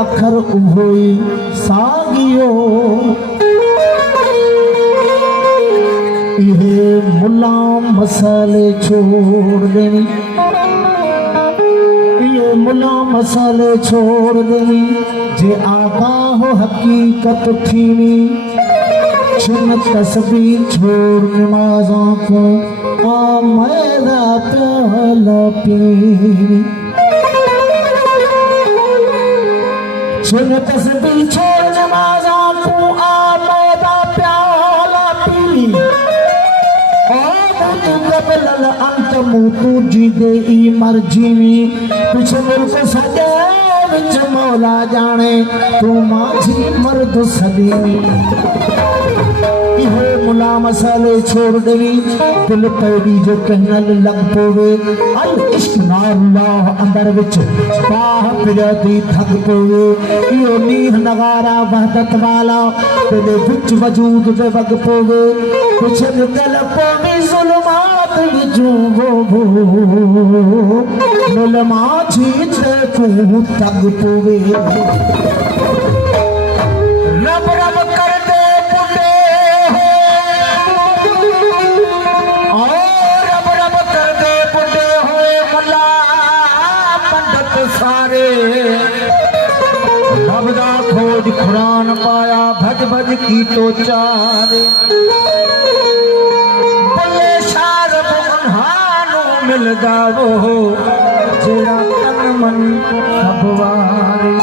अखर उहोई सागियो ये मुला मसाले छोड़ देनी, ये मुला मसाले छोड़ देनी, जे आगाह हकीकत थीनी, चुन तस्बीह छोड़ नमाज़ों को आ मैदा प्याला पीनी, चुन तस्बीह छोड़ नमाज़ों को आ मैदा प्याला पीनी, कबल अंत मुतु जीदे ई मर्जीनी, पिछे मुल्क सजे विच मौला जाने तू माझी मर्द सदीनी। इहो मुला मसाले छोड़ देवी, दिल पैड़ी जो कहनल लग पोवे, अल इश्क नारुल्लाह अंदर विच बाह फिरदी थक पोवे, इहो नीह नगारा वहदत वाला तेरे विच वजूद दे वग पोवे, पिछे निकल पोवी जुल्मात विचों वो मुलमा जीत को तग पोवे। रब रब कर दे बुढ़े हो, रब रब कर दे बुढ़े होए मुला पंडित सारे, रब दा खोज कुरान पाया भज भज की तो चारे, बल्ले शारब उन्हानू मिल जावो जेड़ा तन मन सब वारे।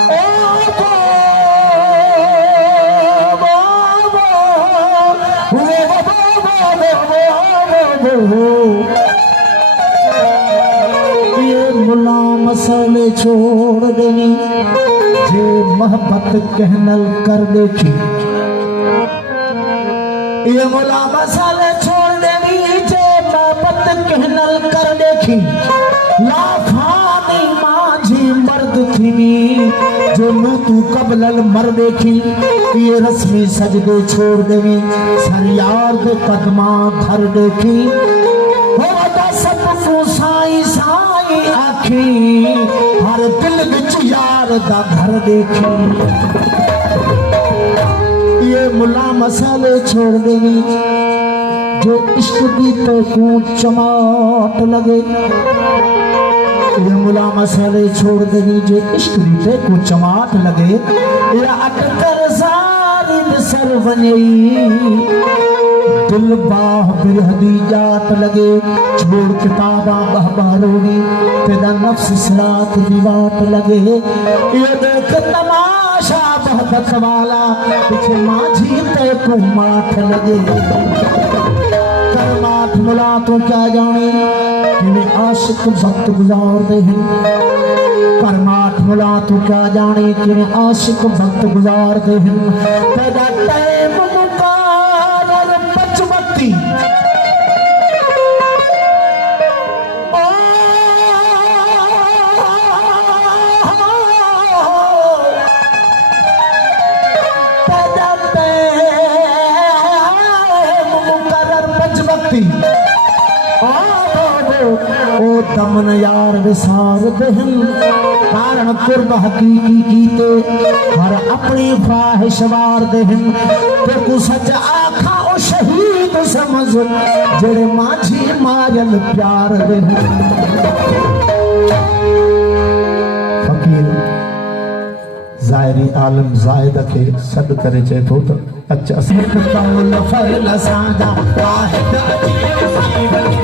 ये मुला मसाले छोड़ देनी, जे मोहब्बत कहनल कर देखी, ये मुला मसाले छोड़ देनी, जे मोहब्बत कहनल कर देखी, लाफानी माझी मर्द थीनी, जो नू तू कबलल मर देखी, ये रस्मी सजदे छोड़ देवी, सर यार दे कदमा धर देखी, होता सब को साई साई आखी, हर दिल विच यार दा घर देखी। ये मुला मसाले छोड़ देवी, जो इश्क दी तो को चमाट लगे, ये मुला मसाले छोड़ देवी, जो इश्क दी तो को चमाट लगे, या अटकर सारी सर वनेई, दिल बाह बिरहदी जाट लगे, छोड़ किताबा बहबारोगी तेरा नफ्स सिरात दीवाट लगे, ये देख तमाशा बहदत वाला पीछे माझी ते को माठ लगे। कर माठ मुला तो क्या जाने कि आशिक वक्त गुजार दे हैं, कर माठ मुला तो क्या जाने कि आशिक वक्त गुजार दे हैं, तेरा टाइम मुकार पचमती ओ दमन यार विसार दहन, कारण कुर्ब हकीकी कीते, हर अपनी ख्वाहिश वार दहन, ते को सच आखा ओ शहीद समझ, जेड़े माझी मारल प्यार दहन। फकीर ज़ायरी आलम ज़ायद के सद करे चे तो अच्छा